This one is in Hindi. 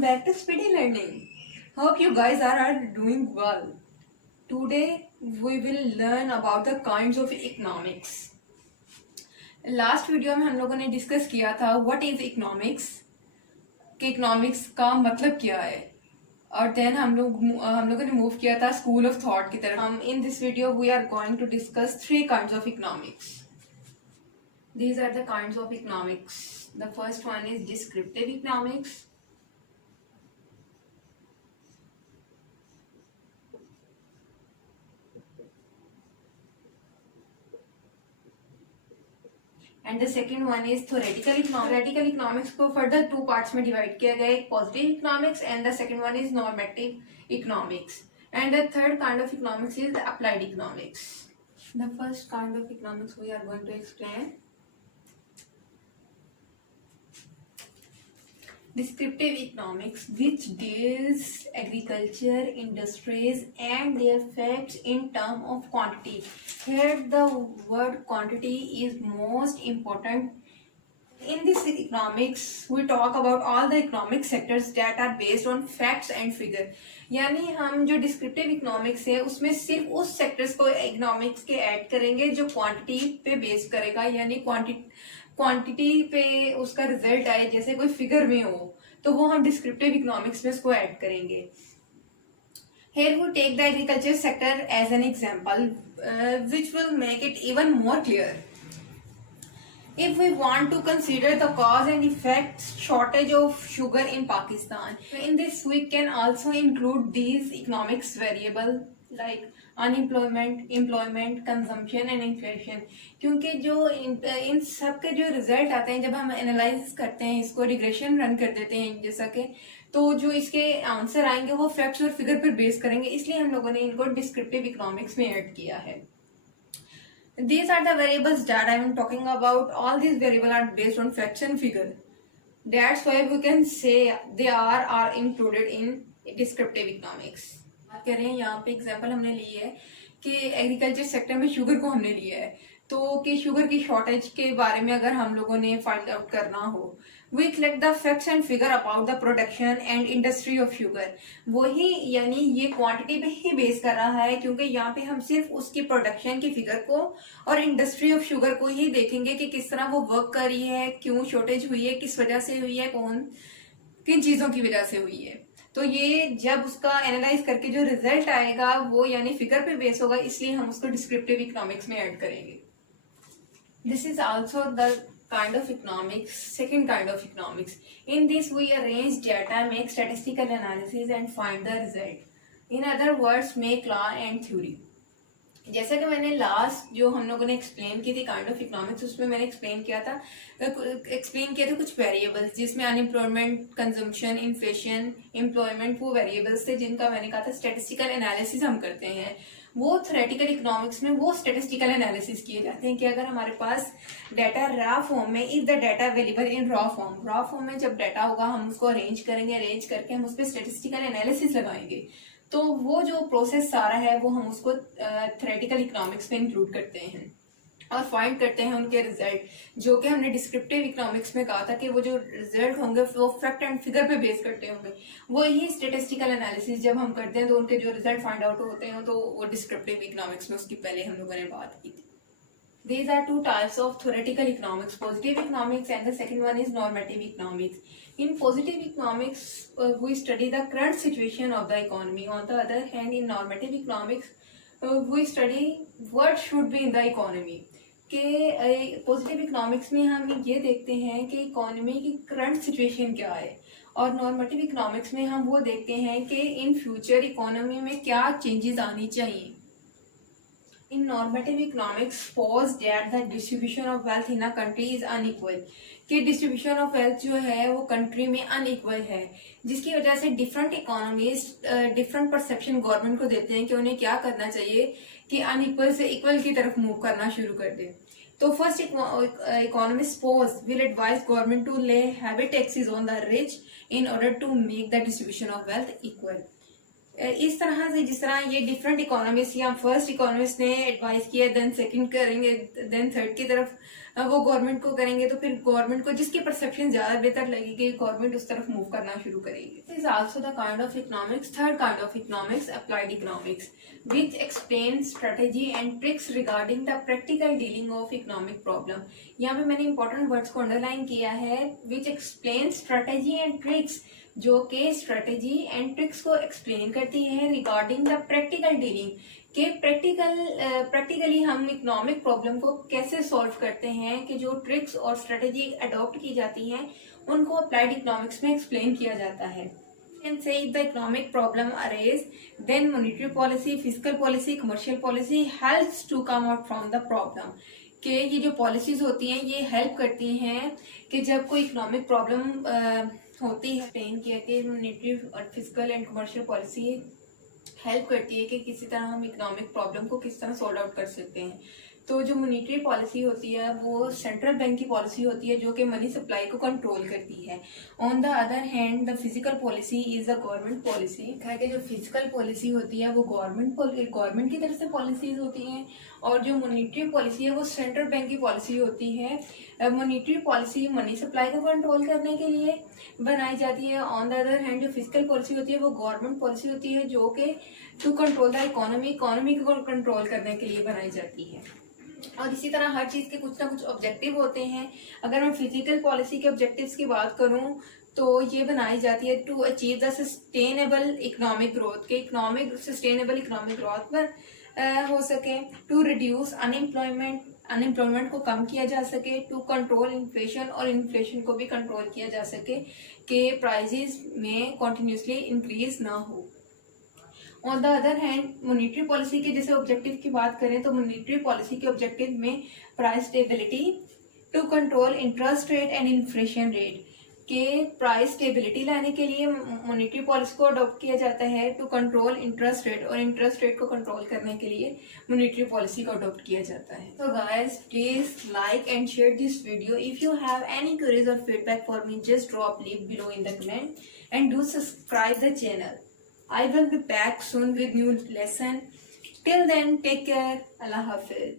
welcome back to Speedy Learning. Hope you guys are doing well. Today we will learn about the kinds of economics. Last video में हम लोगों ने डिस्कस किया था व्हाट इज इकोनॉमिक्स, कि इकोनॉमिक्स का मतलब क्या है, और देन हम लोगों ने मूव किया था स्कूल ऑफ थॉट की तरफ. हम in this video we are going to discuss 3 kinds of economics. These are the kinds of economics. The first one is descriptive economics. And the second one is theoretical economics. Theoretical economics को further 2 parts में divide किया गया है, एक positive economics and the second one is normative economics. And the third kind of economics is applied economics. The first kind of economics we are going to explain. Descriptive economics, which deals agriculture, industries and their effects in terms of quantity. Here the word quantity is most important. In this economics we talk about all the economic sectors that are based on facts and figure. यानी हम जो डिस्क्रिप्टिव इकोनॉमिक्स है उसमें सिर्फ उस सेक्टर्स को इकोनॉमिक्स के ऐड करेंगे जो क्वांटिटी पे बेस करेगा, यानी क्वांटिटी पे उसका रिजल्ट आए, जैसे कोई फिगर में हो तो वो हम डिस्क्रिप्टिव इकोनॉमिक्स में उसको ऐड करेंगे. Here we take the agriculture sector as an example, which will make it even more clear. If we want to consider the cause and effect shortage of sugar in Pakistan, in this we can also include these economics variable like unemployment, employment, consumption and inflation. क्योंकि जो इन सब के जो रिजल्ट आते हैं जब हम एनालाइज करते हैं, इसको रिग्रेशन रन कर देते हैं जैसा कि, तो जो इसके आंसर आएंगे वो फैक्ट्स और फिगर पर बेस करेंगे, इसलिए हम लोगों ने इनको डिस्क्रिप्टिव इकोनॉमिक्स में ऐड किया है. These are the variables that I am talking about. All these variables are based on facts and figure. That's why we can say they are included in descriptive economics. बात कर रहे हैं यहाँ पे एग्जाम्पल हमने ली है कि एग्रीकल्चर सेक्टर में शुगर को हमने लिया है, तो कि शुगर की शॉर्टेज के बारे में अगर हम लोगों ने फाइंड आउट करना हो, we collect the facts and figure about the production and industry of sugar. वही यानी ये क्वांटिटी पे ही बेस कर रहा है, क्योंकि यहाँ पे हम सिर्फ उसकी प्रोडक्शन की फिगर को और इंडस्ट्री ऑफ शुगर को ही देखेंगे कि किस तरह वो वर्क कर रही है, क्यों शॉर्टेज हुई है, किस वजह से हुई है, किन चीजों की वजह से हुई है. तो ये जब उसका एनालाइज करके जो रिजल्ट आएगा वो यानी फिगर पे बेस होगा, इसलिए हम उसको डिस्क्रिप्टिव इकोनॉमिक्स में ऐड करेंगे. This is also the kind of economics, second kind of economics. In this we arrange data, make statistical analysis and find the result. In other words, make law and theory. जैसा कि मैंने लास्ट जो हम लोगों ने एक्सप्लेन की थी काइंड ऑफ इकोनॉमिक्स, उसमें मैंने एक्सप्लेन किए थे कुछ वेरिएबल्स जिसमें अनएम्प्लॉयमेंट, कंजम्पशन, इन्फ्लेशन, एम्प्लॉयमेंट, वो वेरिएबल्स थे जिनका मैंने कहा था स्टैटिस्टिकल एनालिसिस हम करते हैं. वो थ्योरेटिकल इकोनॉमिक्स में वो स्टैटिस्टिकल एनालिसिस किए जाते हैं कि अगर हमारे पास डाटा रॉ फॉर्म में, if the data available in raw form में जब डाटा होगा हम उसको अरेंज करेंगे, अरेंज करके हम उस पर स्टैटिस्टिकल एनालिसिस लगाएंगे, तो वो जो प्रोसेस सारा है वो हम उसको थ्योरेटिकल इकोनॉमिक्स में इंक्लूड करते हैं और फाइंड करते हैं उनके रिजल्ट, जो कि हमने डिस्क्रिप्टिव इकोनॉमिक्स में कहा था कि वो जो रिजल्ट होंगे वो फैक्ट एंड फिगर पे बेस करते होंगे. वो ही स्टैटिस्टिकल एनालिसिस जब हम करते हैं तो उनके जो रिजल्ट फाइंड आउट होते हैं तो वो डिस्क्रिप्टिव इकोनॉमिक्स में उसकी पहले हम लोगों ने बात की थी. These are 2 types of theoretical economics, positive economics and the second one is normative economics. In positive economics, we study the current situation of the economy. On the other hand, in normative economics, we study what should be in the economy. कि पॉजिटिव इकोनॉमिक्स में हम ये देखते हैं कि इकोनॉमी की करंट सिचुएशन क्या है, और नॉर्मेटिव इकोनॉमिक्स में हम वो देखते हैं कि इन फ्यूचर इकोनॉमी में क्या चेंजेस आनी चाहिए. In normative economics, suppose that the distribution of wealth in a country is unequal. कि डिस्ट्रीब्यूशन ऑफ वेल्थ जो है वो कंट्री में अनइक्वल है, जिसकी वजह से different economies different perception government को देते हैं कि उन्हें क्या करना चाहिए कि अनइक्वल से इक्वल की तरफ मूव करना शुरू कर दे. तो first economist suppose will advise government to lay heavy taxes on the rich in order to make the distribution of wealth equal. इस तरह से जिस तरह ये डिफरेंट इकोनॉमिस्ट या फर्स्ट इकोनॉमिस्ट ने एडवाइस किया, देन सेकंड करेंगे, देन थर्ड की तरफ वो गवर्नमेंट को करेंगे, तो फिर गवर्नमेंट को जिसकी परसेप्शन ज्यादा बेहतर लगेगी गवर्नमेंट उस तरफ मूव करना शुरू करेगी. This is also the kind of economics. Third kind of economics, applied economics, which explains strategy and tricks regarding the practical dealing of economic problem. यहाँ पे मैंने important words को underline किया है, which explains strategy and tricks, जो कि strategy and tricks को explain करती है regarding the practical dealing, कि प्रैक्टिकली हम इकोनॉमिक प्रॉब्लम को कैसे सॉल्व करते हैं, कि जो ट्रिक्स और स्ट्रेटेजी अडॉप्ट की जाती हैं उनको अप्लाइड इकोनॉमिक्स में एक्सप्लेन किया जाता है. And say if the economic problem arise, then monetary policy, fiscal policy, commercial policy helps to come out from the problem. कि ये जो पॉलिसीज होती हैं ये हेल्प करती हैं कि जब कोई इकोनॉमिक प्रॉब्लम होती है, एक्सप्लेन किया कि मॉनेटरी और physical and commercial policy help करती है कि किसी तरह हम इकोनॉमिक प्रॉब्लम को किस तरह सॉल्व आउट कर सकते हैं. तो जो मॉनेटरी पॉलिसी होती है वो सेंट्रल बैंक की पॉलिसी होती है जो कि मनी सप्लाई को कंट्रोल करती है. On the other hand the physical policy is a government policy. कि जो फिजिकल पॉलिसी होती है वो गवर्नमेंट की तरफ से पॉलिसीज होती हैं, और जो मॉनेटरी पॉलिसी है वो सेंट्रल बैंक की पॉलिसी होती है. मॉनेटरी पॉलिसी मनी सप्लाई को कंट्रोल करने के लिए बनाई जाती है. ऑन द अदर हैंड जो फिजिकल पॉलिसी होती है वो गवर्नमेंट पॉलिसी होती है जो कि टू कंट्रोल द इकोनॉमी को कंट्रोल करने के लिए बनाई जाती है. और इसी तरह हर चीज के कुछ ना कुछ ऑब्जेक्टिव होते हैं. अगर मैं फिजिकल पॉलिसी के ऑब्जेक्टिव्स की बात करूं तो ये बनाई जाती है to achieve the sustainable economic growth, के सस्टेनेबल इकोनॉमिक ग्रोथ पर हो सके, टू रिड्यूस अनएम्प्लॉयमेंट को कम किया जा सके, टू कंट्रोल इन्फ्लेशन और इन्फ्लेशन को भी कंट्रोल किया जा सके कि प्राइजेस में कॉन्टिन्यूसली इंक्रीज ना हो. On the other hand monetary policy के जैसे ऑब्जेक्टिव की बात करें तो मॉनेटरी पॉलिसी के ऑब्जेक्टिव में price stability, to control interest rate and inflation rate, के प्राइस स्टेबिलिटी लाने के लिए मॉनेटरी पॉलिसी को अडॉप्ट किया जाता है, टू कंट्रोल इंटरेस्ट रेट, और इंटरेस्ट रेट को कंट्रोल करने के लिए मॉनेटरी पॉलिसी को अडॉप्ट किया जाता है. तो guys please like and share this video. If you have any queries or feedback for me just drop leave below in the comment and do subscribe the channel. I will be back soon with new lesson. Till then, take care. Allah Hafiz.